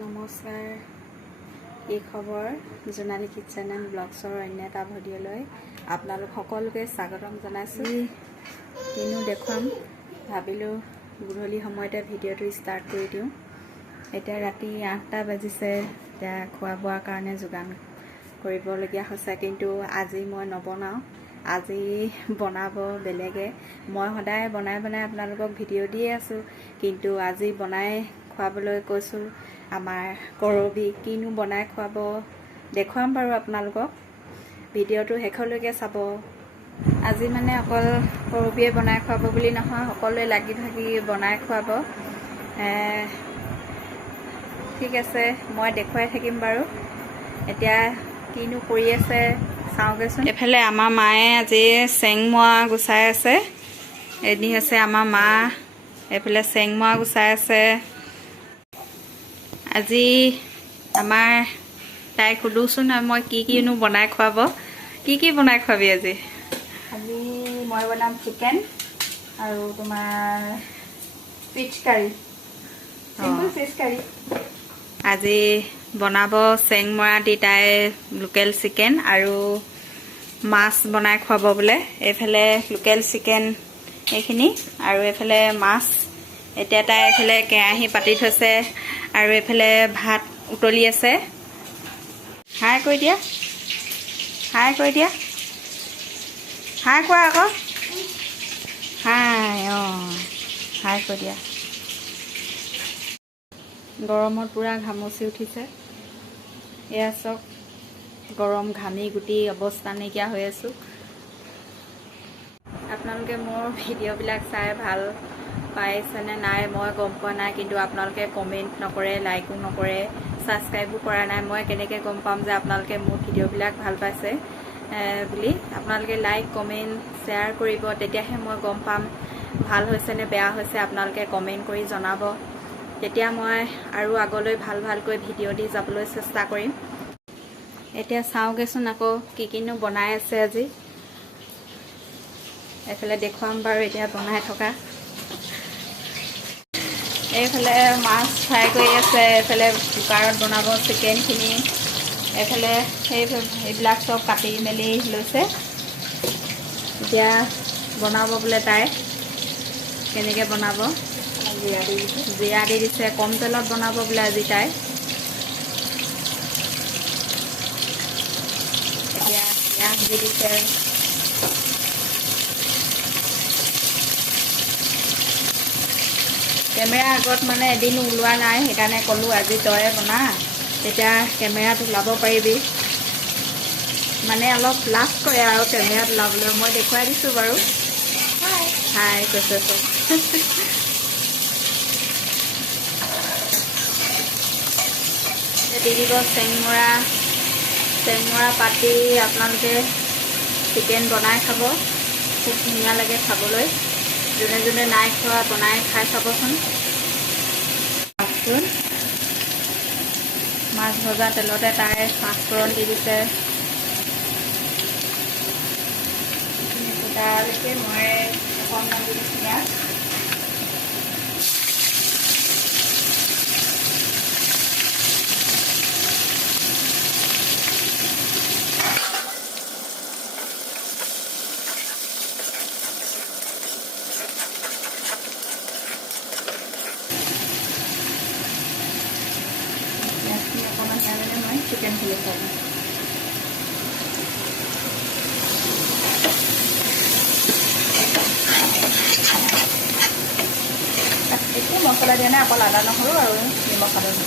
নমস্কাৰ। এই খবৰ জোনালী কিটচেন এণ্ড ব্লগছৰ অন্য এটা ভিডিঅ'লৈ আপোনালোক সকলোকে স্বাগতম জনাইছোঁ। কিনো দেখুৱাম ভাবিলোঁ গধূলি সময়তে ভিডিঅ'টো ষ্টাৰ্ট কৰি দিওঁ। এতিয়া ৰাতি 8টা বাজিছে। এতিয়া খোৱা বোৱাৰ কাৰণে যোগান কৰিবলগীয়া হৈছে, কিন্তু আজি মই নবনাওঁ। আজি বনাব বেলেগে। মই সদায় বনাই আপোনালোকক ভিডিঅ' দিয়ে আছোঁ, কিন্তু আজি বনাই খুৱাবলৈ কৈছোঁ। আমাৰ কৰবী কিনো বনাই খুৱাব দেখুৱাম বাৰু আপোনালোকক। ভিডিঅ'টো শেষলৈকে চাব। আজি মানে অকল কৰবীয়ে বনাই খুৱাব বুলি নহয়, সকলোৱে লাগি ভাগি বনাই খুৱাব। ঠিক আছে, মই দেখুৱাই থাকিম বাৰু। এতিয়া কিনো কৰি আছে চাওঁগৈচোন। এইফালে আমাৰ মায়ে আজি চেংমৰা গুচাই আছে। এদিন আছে আমাৰ মা, এইফালে চেংমৰা গুচাই আছে। আজি আমাৰ তাইক সুধোচোন মই কিনো বনাই খুৱাব। কি বনাই খুৱাবি আজি? আজি মই বনাম চিকেন আৰু তোমাৰ ফিছ কাৰী, চিম্পল ফিছ কাৰী। আজি বনাব চেংমৰা দি তাই লোকেল চিকেন আৰু মাছ বনাই খুৱাব বোলে। এইফালে লোকেল চিকেন এইখিনি আৰু এইফালে মাছ। এতিয়া তাই এইফালে কেৰাহী পাতি থৈছে আৰু এইফালে ভাত উতলি আছে। হাই কৰি দিয়া, হাই কৰি দিয়া, হাই কোৱা আকৌ। হাই, হাই কৰি দিয়া। গৰমত পুৰা ঘামচি উঠিছে। এয়া চাওক, গৰম ঘামি গুটি অৱস্থা নাইকিয়া হৈ আছোঁ। আপোনালোকে মোৰ ভিডিঅ'বিলাক চাই ভাল পাইছেনে নাই মই গম পোৱা নাই, কিন্তু আপোনালোকে কমেণ্ট নকৰে, লাইকো নকৰে, ছাবস্ক্ৰাইবো কৰা নাই। মই কেনেকৈ গম পাম যে আপোনালোকে মোৰ ভিডিঅ'বিলাক ভাল পাইছে বুলি? আপোনালোকে লাইক কমেণ্ট শ্বেয়াৰ কৰিব, তেতিয়াহে মই গম পাম ভাল হৈছে নে বেয়া হৈছে। আপোনালোকে কমেণ্ট কৰি জনাব, তেতিয়া মই আৰু আগলৈ ভালকৈ ভিডিঅ' দি যাবলৈ চেষ্টা কৰিম। এতিয়া চাওঁগৈচোন আকৌ কিনো বনাই আছে আজি। এইফালে দেখুৱাম বাৰু এতিয়া বনাই থকা। এইফালে মাছ ফ্ৰাই কৰি আছে, এইফালে কুকাৰত বনাব চিকেনখিনি। এইফালে এইবিলাক চব কাটি মেলি লৈছে। এতিয়া বনাব বোলে তাই। কেনেকৈ বনাব? জিৰা দি দিছে, কম তেলত বনাব বোলে আজি তাই। এতিয়া পিঁয়াজ দি দিছে। কেমেৰা আগত মানে এদিন ওলোৱা নাই, সেইকাৰণে ক'লোঁ আজি তই বনা, তেতিয়া কেমেৰাত ওলাব পাৰিবি। মানে অলপ লাজ কৰে আৰু কেমেৰাত ওলাবলৈ। মই দেখুৱাই দিছোঁ বাৰু। হাই কৈছে চব। দি দিব চেংমৰা পাতি। আপোনালোকে চিকেন বনাই খাব, খুব ধুনীয়া লাগে খাবলৈ। যোনে যোনে নাই খোৱা বনাই খাই চাবচোন। মাছ ভজা তেলতে তাই পাঁচফোৰণ দি দিছে। তাৰলৈকে মই অকণমান দি দিছোঁ ইয়াত। অকণমান তাৰমানে মই চিকেন খুলি খাম। একো মছলা দিয়া নাই, অকল আদা নহৰু আৰু নিমখ হালধি।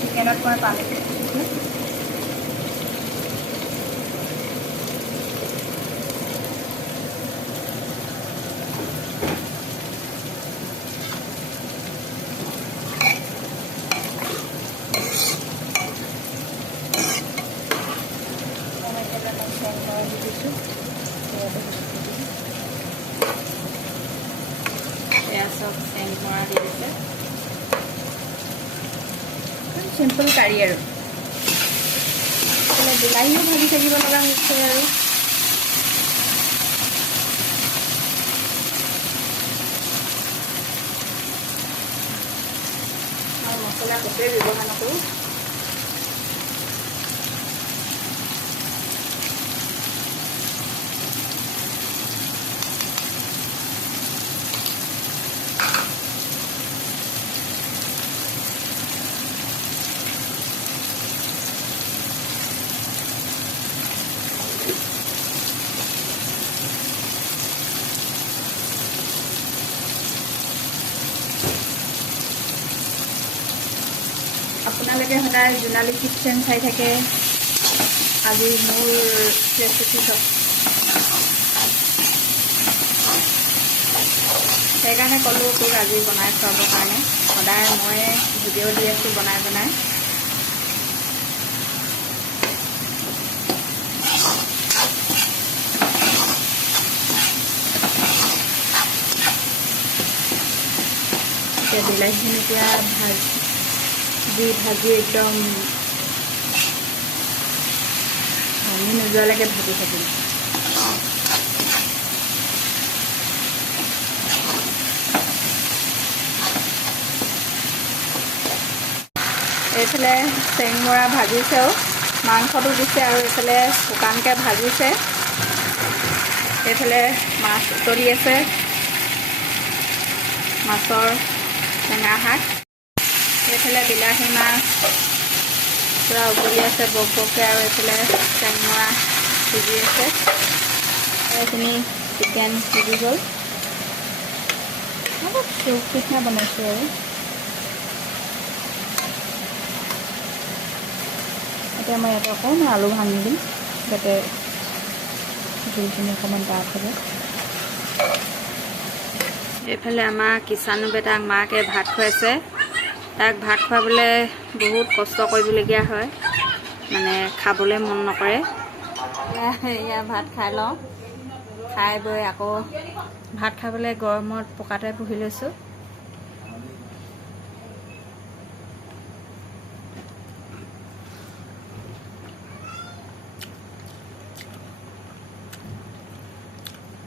চিকেনত মই পানী দিছোঁ। এয়া চব চেংমৰা দি দিছে। চিম্পল কাৰী আৰু বিলাহীও ভাজি থাকিব লগা হৈছে আৰু। মছলা গোটেই ব্যৱহাৰ নকৰোঁ। আপোনালোকে সদায় জোনালী কিটচেন চাই থাকে। আজি মোৰ ৰেচিপি সেইকাৰণে ক'লোঁ তোক আজি বনাই খুৱাবৰ কাৰণে। সদায় মই ভিডিঅ' দি আছোঁ বনাই বনাই। এতিয়া বিলাহীখিনি পুৰা ভাজি একদম ভাঙি নোযোৱালৈকে ভাজি থাকিম। এইফালে চেংমৰা ভাজিছেও, মাংসটো দিছে আৰু এইফালে শুকানকৈ ভাজিছে। এইফালে মাছ উতলি আছে, মাছৰ টেঙা শাক। এইফালে বিলাহী মাছ পূৰা উতলি আছে বক বককৈ, আৰু এইফালে চেংমৰা সিজি আছে। এইখিনি চিকেন সিজি গ'ল। অলপ চুপ নিচিনা বনাইছোঁ আৰু এতিয়া মই ইয়াতে অকণমান আলু ভাঙি দিম যাতে জোলখিনি অকণমান ডাঠ হ'ব। এইফালে আমাৰ কিষাণু বেটাক মাকে ভাত খুৱাইছে। তাক ভাত খুৱাবলৈ বহুত কষ্ট কৰিবলগীয়া হয়, মানে খাবলৈ মন নকৰে। এয়া ভাত খাই লওঁ, খাই বৈ আকৌ ভাত খাবলৈ গৰমত পকাতে বহি লৈছোঁ।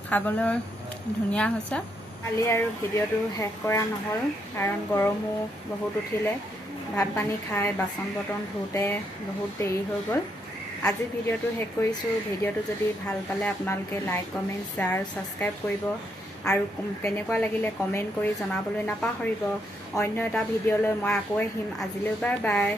খাবলৈ ধুনীয়া হৈছে। কালি আৰু ভিডিঅ'টো শেষ কৰা নহ'ল, কাৰণ গৰমো বহুত উঠিলে। ভাত পানী খাই বাচন বৰ্তন ধুওঁতে বহুত দেৰি হৈ গ'ল। আজি ভিডিঅ'টো শেষ কৰিছোঁ। ভিডিঅ'টো যদি ভাল পালে আপোনালোকে লাইক, কমেণ্ট, শ্বেয়াৰ, ছাবস্ক্ৰাইব কৰিব আৰু কেনেকুৱা লাগিলে কমেণ্ট কৰি জনাবলৈ নাপাহৰিব। অন্য এটা ভিডিঅ'লৈ মই আকৌ আহিম। আজিলৈ বাই বাই।